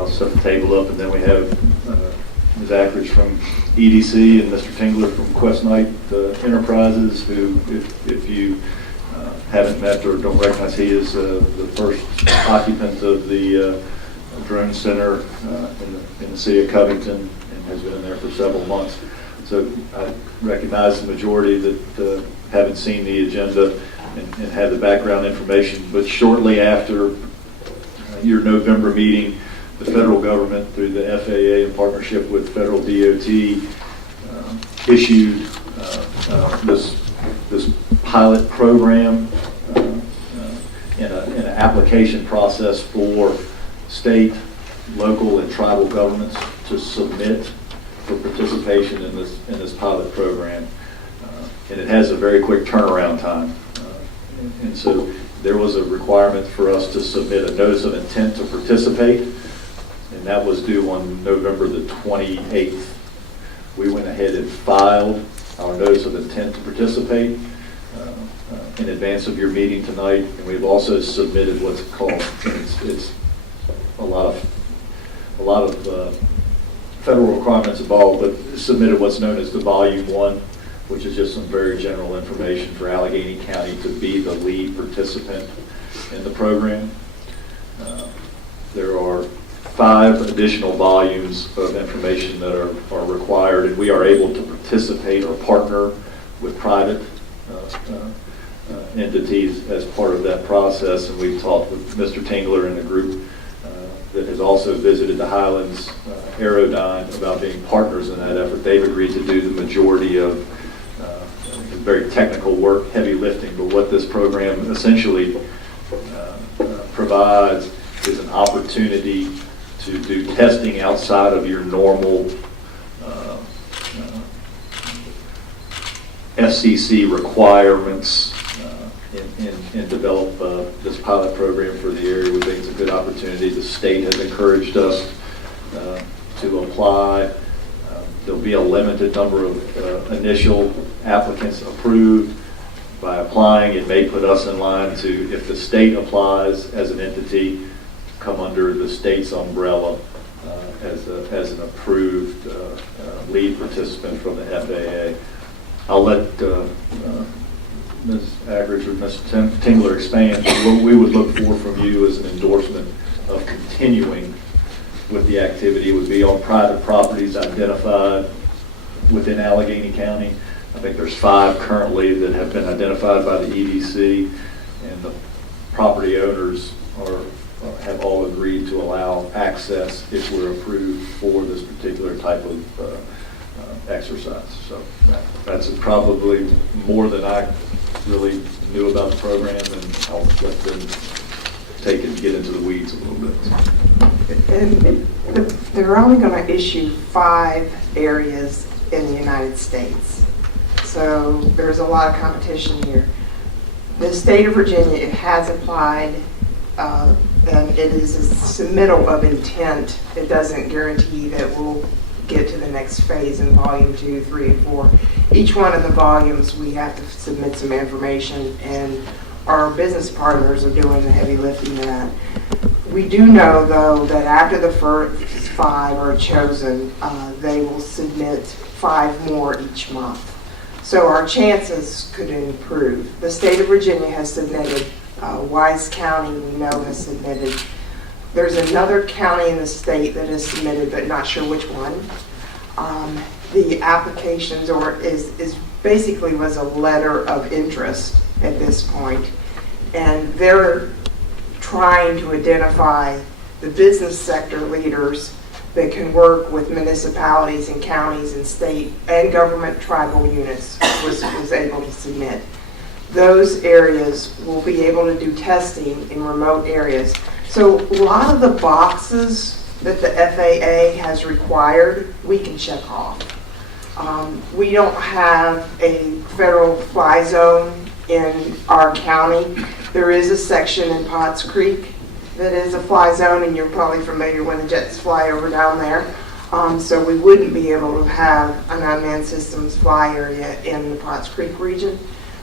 I'll set the table up, and then we have Ms. Akridge from EDC and Mr. Tingler from Quest Night Enterprises, who, if you haven't met or don't recognize, he is the first occupant of the drone center in the city of Covington, and has been there for several months. So I recognize the majority that haven't seen the agenda and have the background information. But shortly after your November meeting, the federal government, through the FAA in partnership with Federal DOT, issued this pilot program in an application process for state, local, and tribal governments to submit for participation in this pilot program. And it has a very quick turnaround time. And so there was a requirement for us to submit a notice of intent to participate, and that was due on November the 28th. We went ahead and filed our notice of intent to participate in advance of your meeting tonight, and we've also submitted what's called, it's a lot of federal requirements involved, but submitted what's known as the Volume 1, which is just some very general information for Alleghany County to be the lead participant in the program. There are 5 additional volumes of information that are required, and we are able to participate or partner with private entities as part of that process. And we've talked with Mr. Tingler and a group that has also visited the Highlands Aerodyne about being partners in that effort. They've agreed to do the majority of very technical work, heavy lifting, but what this program essentially provides is an opportunity to do testing outside of your normal FCC requirements and develop this pilot program for the area. We think it's a good opportunity. The state has encouraged us to apply. There'll be a limited number of initial applicants approved. By applying, it may put us in line to, if the state applies as an entity, come under the state's umbrella as an approved lead participant from the FAA. I'll let Ms. Akridge or Mr. Tingler expand. What we would look for from you is an endorsement of continuing with the activity. It would be on private properties identified within Alleghany County. I think there's 5 currently that have been identified by the EDC, and the property owners have all agreed to allow access if we're approved for this particular type of exercise. So that's probably more than I really knew about the program, and I'll let them take and get into the weeds a little bit. And they're only going to issue 5 areas in the United States. So there's a lot of competition here. The state of Virginia, it has applied, and it is a submittal of intent. It doesn't guarantee that we'll get to the next phase in volume 2, 3, and 4. Each one of the volumes we have to submit some information, and our business partners are doing the heavy lifting in that. We do know, though, that after the first 5 are chosen, they will submit 5 more each month. So our chances could improve. The state of Virginia has submitted. Wise County, we know, has submitted. There's another county in the state that has submitted, but not sure which one. The applications is basically was a letter of interest at this point, and they're trying to identify the business sector leaders that can work with municipalities and counties and state and government tribal units was able to submit. Those areas will be able to do testing in remote areas. So a lot of the boxes that the FAA has required, we can check off. We don't have a federal fly zone in our county. There is a section in Potts Creek that is a fly zone, and you're probably familiar when the jets fly over down there. So we wouldn't be able to have an unmanned systems fly area in the Potts Creek region.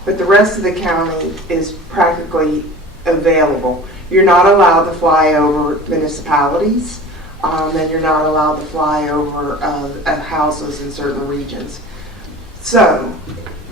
But the rest of the county is practically available. You're not allowed to fly over municipalities. and you're not allowed to fly over houses in certain regions. So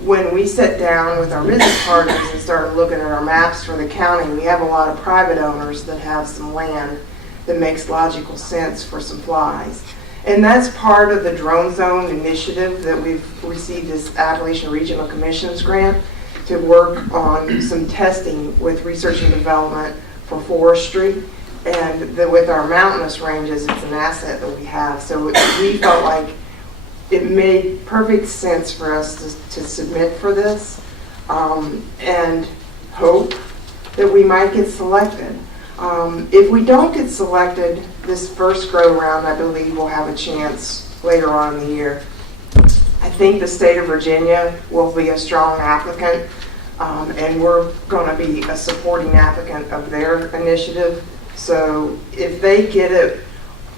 when we sat down with our business partners and started looking at our maps for the county, we have a lot of private owners that have some land that makes logical sense for some flies. And that's part of the drone zone initiative that we've received this Appalachian Regional Commission's grant to work on some testing with research and development for forestry. And with our mountainous ranges, it's an asset that we have. So we felt like it made perfect sense for us to submit for this and hope that we might get selected. If we don't get selected this first go round, I believe we'll have a chance later on in the year. I think the state of Virginia will be a strong applicant, and we're going to be a supporting applicant of their initiative. So if they get it,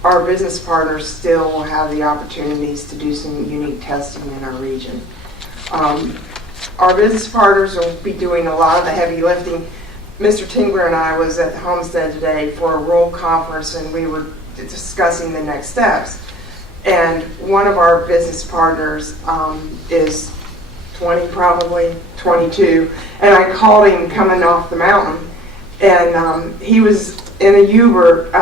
our business partners still will have the opportunities to do some unique testing in our region. Our business partners will be doing a lot of the heavy lifting. Mr. Tingler and I was at the Homestead today for a rural conference, and we were discussing the next steps. And one of our business partners is 20, probably 22, and I called him coming off the mountain, and he was in a Uber.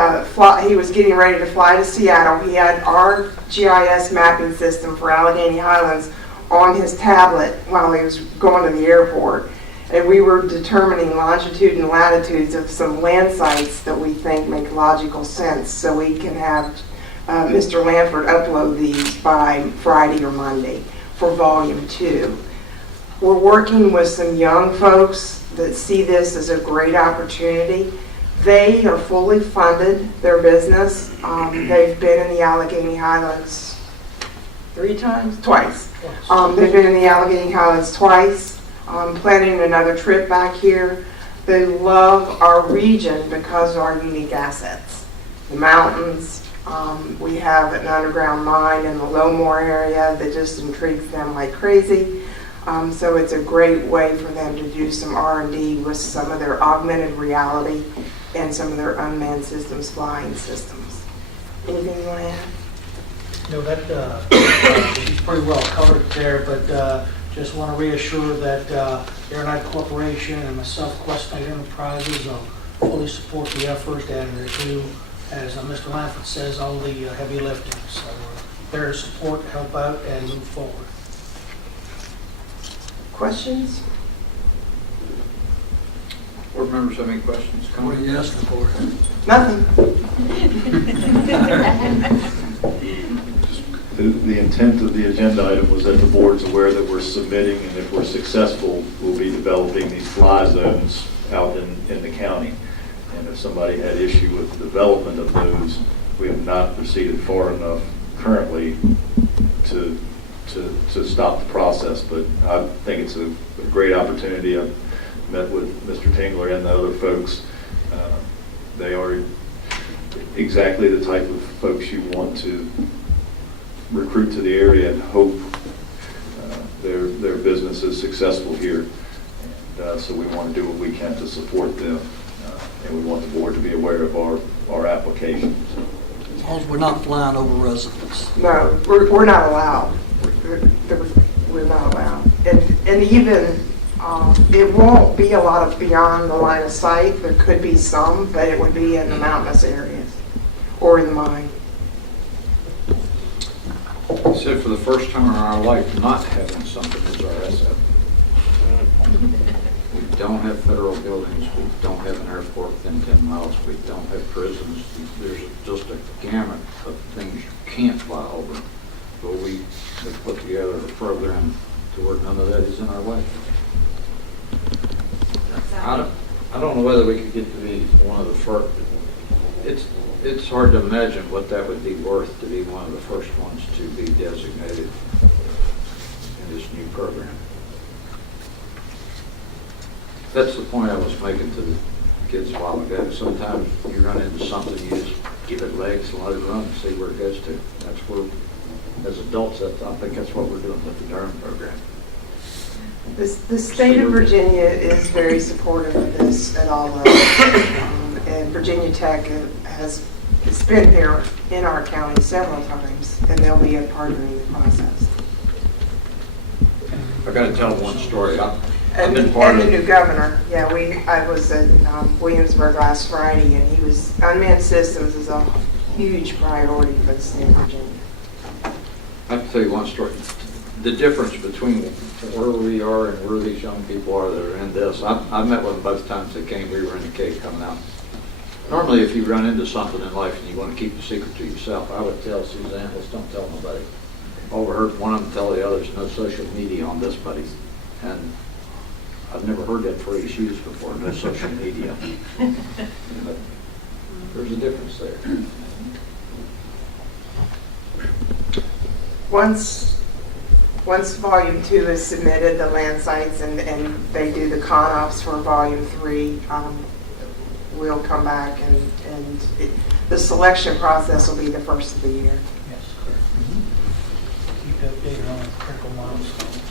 He was getting ready to fly to Seattle. He had our GIS mapping system for Alleghany Highlands on his tablet while he was going to the airport. And we were determining longitude and latitudes of some land sites that we think make logical sense, so we can have Mr. Lanford upload these by Friday or Monday for volume 2. We're working with some young folks that see this as a great opportunity. They are fully funded, their business. They've been in the Alleghany Highlands twice. They've been in the Alleghany Highlands twice. Planning another trip back here. They love our region because of our unique assets. The mountains, we have an underground mine in the Lowmore area that just intrigues them like crazy. So it's a great way for them to do some R&D with some of their augmented reality and some of their unmanned systems, flying systems. Anything you want to add? No, that is pretty well covered there, but just want to reassure that Aeronaut Corporation and myself, Quest Night Enterprises, will fully support the effort and do, as Mr. Lanford says, all the heavy lifting. So there to support, help out, and move forward. Questions? Board members have any questions? What are you asking for? Nothing. The intent of the agenda item was that the board's aware that we're submitting, and if we're successful, we'll be developing these fly zones out in the county. And if somebody had issue with the development of those, we have not proceeded far enough currently to stop the process. But I think it's a great opportunity. I've met with Mr. Tingler and the other folks. They are exactly the type of folks you want to recruit to the area and hope their business is successful here. And so we want to do what we can to support them. And we want the board to be aware of our application. As long as we're not flying over residents. No, we're not allowed. We're not allowed. And even, it won't be a lot of beyond the line of sight. There could be some, but it would be in the mountainous areas or in the mine. We said for the first time in our life, not having something is our asset. We don't have federal buildings. We don't have an airport within 10 miles. We don't have prisons. There's just a gamut of things you can't fly over. But we have put together a program to where none of that is in our way. I don't know whether we could get to be one of the first. It's hard to imagine what that would be worth to be one of the first ones to be designated in this new program. That's the point I was making to the kids a while ago. Sometimes you run into something, you just give it legs and let it run and see where it goes to. That's where, as adults, I think that's what we're doing with the Durham program. The state of Virginia is very supportive of this at all levels. And Virginia Tech has spent there in our county several times, and they'll be a partner in the process. I gotta tell one story. I've And been part the of, new governor, yeah, I was in Williamsburg last Friday, and unmanned systems is a huge priority for the state of Virginia. I have to tell you one story. The difference between where we are and where these young people are that are in this, I met with them both times they came. We were in the cave coming out. Normally, if you run into something in life and you want to keep the secret to yourself, I would tell Suzanne, let's don't tell nobody. Overheard one of them tell the others, no social media on this, buddy. And I've never heard that phrase used before, no social media. But there's a difference there. Once Volume 2 is submitted, the land sites, and they do the con-ops for Volume 3, we'll come back and the selection process will be the first of the year. Yes, correct. Keep you updated on the critical milestones.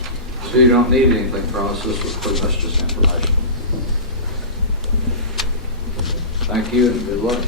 So you don't need anything from us. This was pretty much just information. Thank you and good luck.